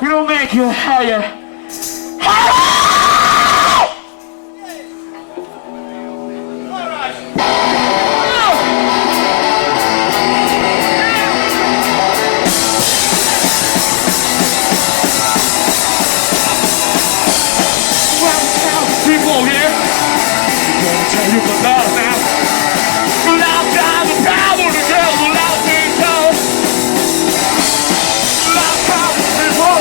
We don't make you higher. People here, I'm gonna tell you for love now. Love drives the power to girls without being told. Love drives the people.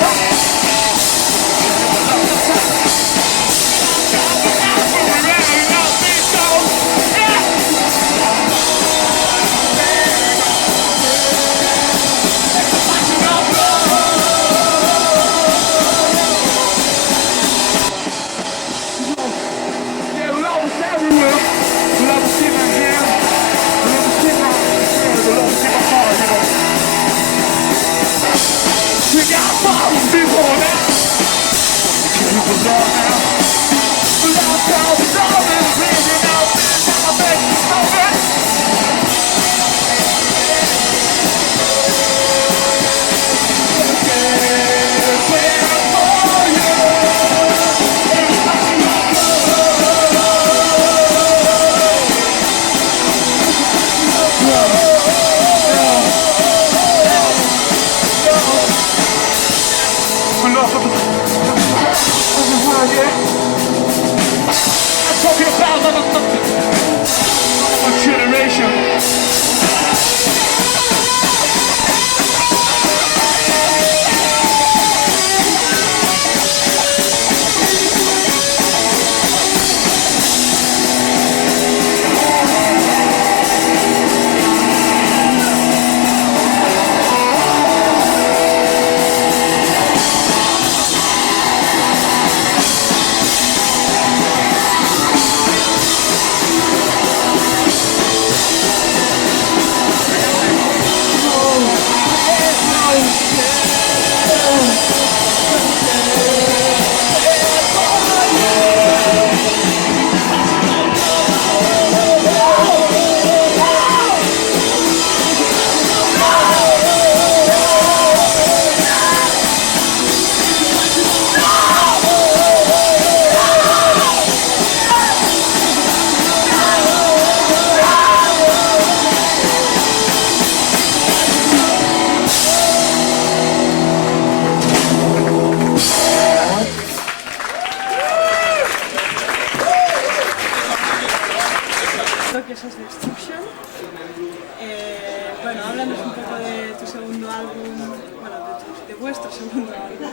Bueno, háblanos un poco de tu segundo álbum, bueno, de vuestro segundo álbum.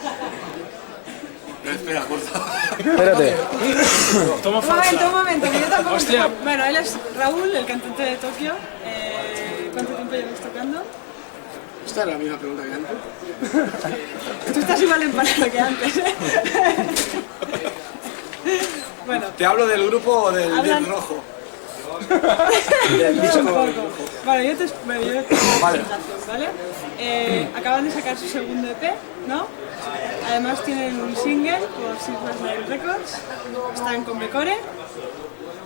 Espera, corta. Espérate. Un momento, que yo tampoco... Hostia. Bueno, él es Raúl, el cantante de Tokio. ¿Cuánto tiempo llevas tocando? Esta es la misma pregunta que antes. Tú estás igual empalado que antes, ¿eh? Bueno, ¿Te hablo del grupo o del Hablan- rojo? un poco. Bueno, yo te hago la Vale. presentación, ¿vale? Acaban de sacar su segundo EP, ¿no? Además tienen un single por Silver Snail Records, están con Becore.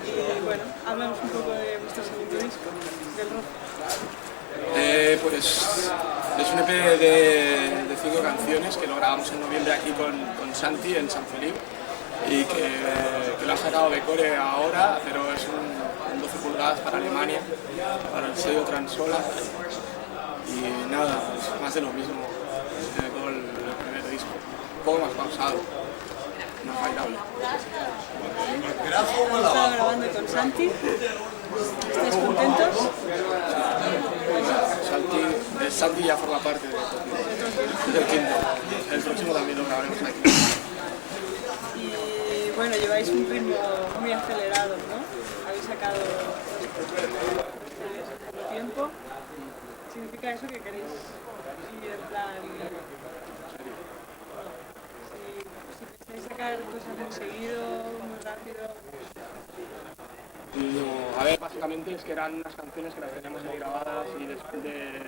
Y bueno, hablamos un poco de vuestro segundo disco, del rock. Pues es un EP de 5 canciones que lo grabamos en noviembre aquí con Santi en San Felipe y que lo ha sacado Becore ahora, pero es un 12 pulgadas para Alemania, para el sello Transola. Y nada, es más de lo mismo con el primer disco, un poco más pausado, no bailable. Estaba grabando con Santi. ¿Estáis contentos? Santi ya forma parte de Tokio. Es el quinto. El próximo también lo grabaremos aquí. Y bueno, lleváis un ritmo muy acelerado, ¿no? Habéis sacado poco tiempo. ¿Significa eso que queréis ir en plan... Si pensáis sacar cosas muy seguido, muy rápido? No, a ver, básicamente es que eran unas canciones que las teníamos ahí grabadas y después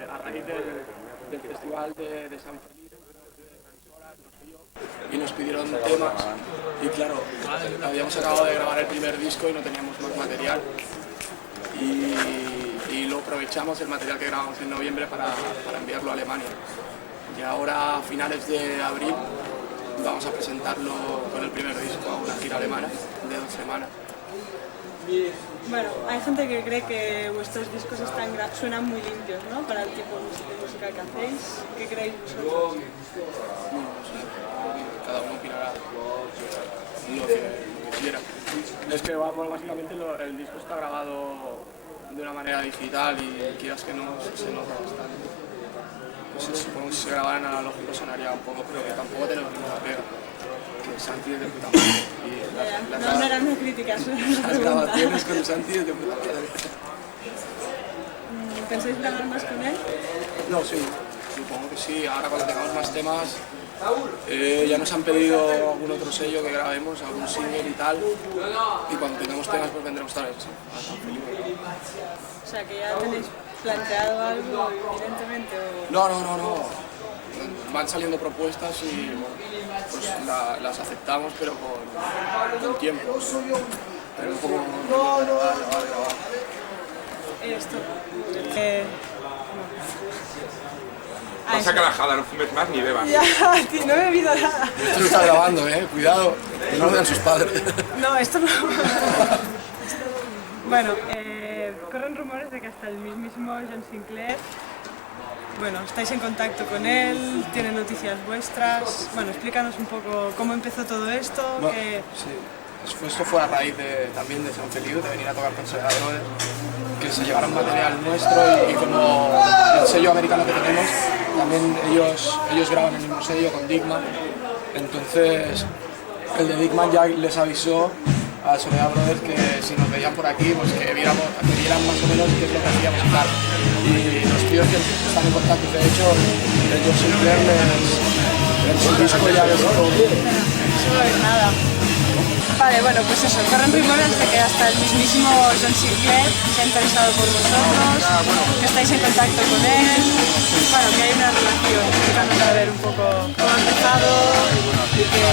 a raíz del festival de San Felipe y nos pidieron temas y claro, habíamos acabado de grabar el primer disco y no teníamos más material y lo aprovechamos el material que grabamos en noviembre para enviarlo a Alemania y ahora a finales de abril vamos a presentarlo con el primer disco a una gira alemana de 2 semanas. Bueno, hay gente que cree que vuestros discos suenan muy limpios, ¿no? Para el tipo de música que hacéis. ¿Qué creéis vosotros? No sé, cada uno opinará lo que quiera. Es que bueno, básicamente el disco está grabado de una manera digital y quieras que no se nota bastante. No sé, supongo que si se grabara en analógico sonaría un poco, pero que tampoco tenemos ninguna pega. Que Santi es de puta madre. No eran una crítica, es una Las pregunta. grabaciones con Santi es de puta madre. ¿Pensáis grabar más con él? No, sí, supongo que sí. Ahora cuando tengamos más temas, ya nos han pedido algún otro sello que grabemos, algún single y tal. Y cuando tengamos temas, pues vendremos tal vez a San Felipe. O sea, que ya tenéis planteado algo, evidentemente, o... No. Van saliendo propuestas y bueno, pues las aceptamos, pero con tiempo. Pero un poco grabar. Esto. Vas a Calajada, no fumes más ni bebas. Ya, tío, no he bebido nada. Esto se está grabando, cuidado, que no lo vean sus padres. No, esto no. Bueno, corren rumores de que hasta el mismísimo John Sinclair, bueno, estáis en contacto con él, tiene noticias vuestras. Bueno, explícanos un poco cómo empezó todo esto. Bueno, sí. Esto fue a raíz también de San Feliu, de venir a tocar con Soda Brothers, que se llevaron material nuestro y como el sello americano que tenemos, también ellos graban el mismo sello con Dickman. Entonces el de Dickman ya les avisó a Soda Brothers que si nos veían por aquí, pues que vieran más o menos qué es lo que hacíamos y tal. Y los tíos que están en contacto, de hecho, el John Sinclair en su disco ya les dijo No es nada. Vale, bueno, pues eso, corren rumores de que hasta el mismísimo John Sinclair se ha interesado por vosotros, que estáis en contacto con él, bueno, que hay una relación. Explícanos a ver un poco cómo ha empezado y que...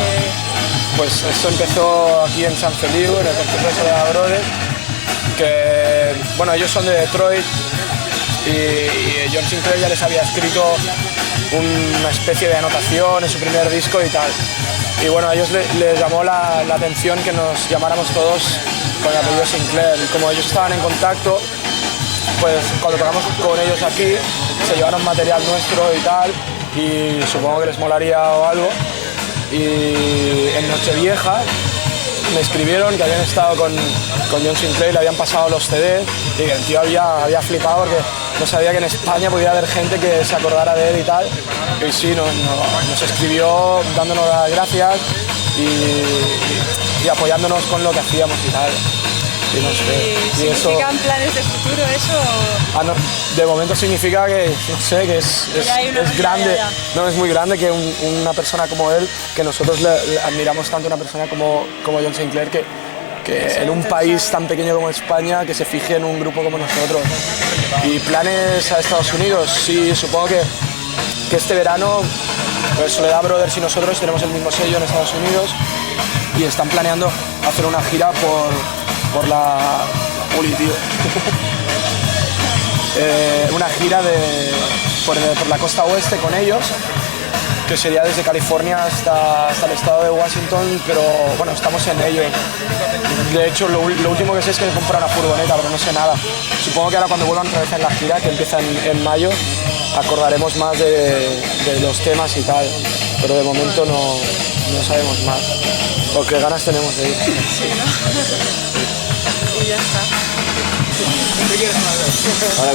Pues esto empezó aquí en San Feliu, en el concierto de Soda Brothers, que bueno, ellos son de Detroit y John Sinclair ya les había escrito una especie de anotación en su primer disco y tal. Y bueno, a ellos les llamó la atención que nos llamáramos todos con el apellido Sinclair. Y como ellos estaban en contacto, pues cuando tocamos con ellos aquí, se llevaron material nuestro y tal, y supongo que les molaría o algo. Y en Nochevieja me escribieron que habían estado con John Sinclair, le habían pasado los CDs y el tío había flipado porque no sabía que en España podía haber gente que se acordara de él y tal. Y sí, nos escribió dándonos las gracias y apoyándonos con lo que hacíamos y tal. Y no sé. Y eso, ¿significan planes de futuro eso? no, de momento significa que, no sé, que es grande, no es muy grande que una persona como él, que nosotros le admiramos tanto, una persona como John Sinclair, que en un país tan pequeño como España, que se fije en un grupo como nosotros. Y planes a Estados Unidos, sí, supongo que este verano, pues Soledad Brothers y nosotros tenemos el mismo sello en Estados Unidos y están planeando hacer una gira por la... Uli, tío. Una gira por la costa oeste con ellos, que sería desde California hasta el estado de Washington, pero bueno, estamos en ello. De hecho, lo último que sé es que comprar una furgoneta, pero no sé nada. Supongo que ahora cuando vuelvan otra vez en la gira, que empieza en mayo, acordaremos más de los temas y tal, pero de momento no sabemos más. Lo que ganas tenemos de ir. Sí, ¿no? Y ya está. Ahora,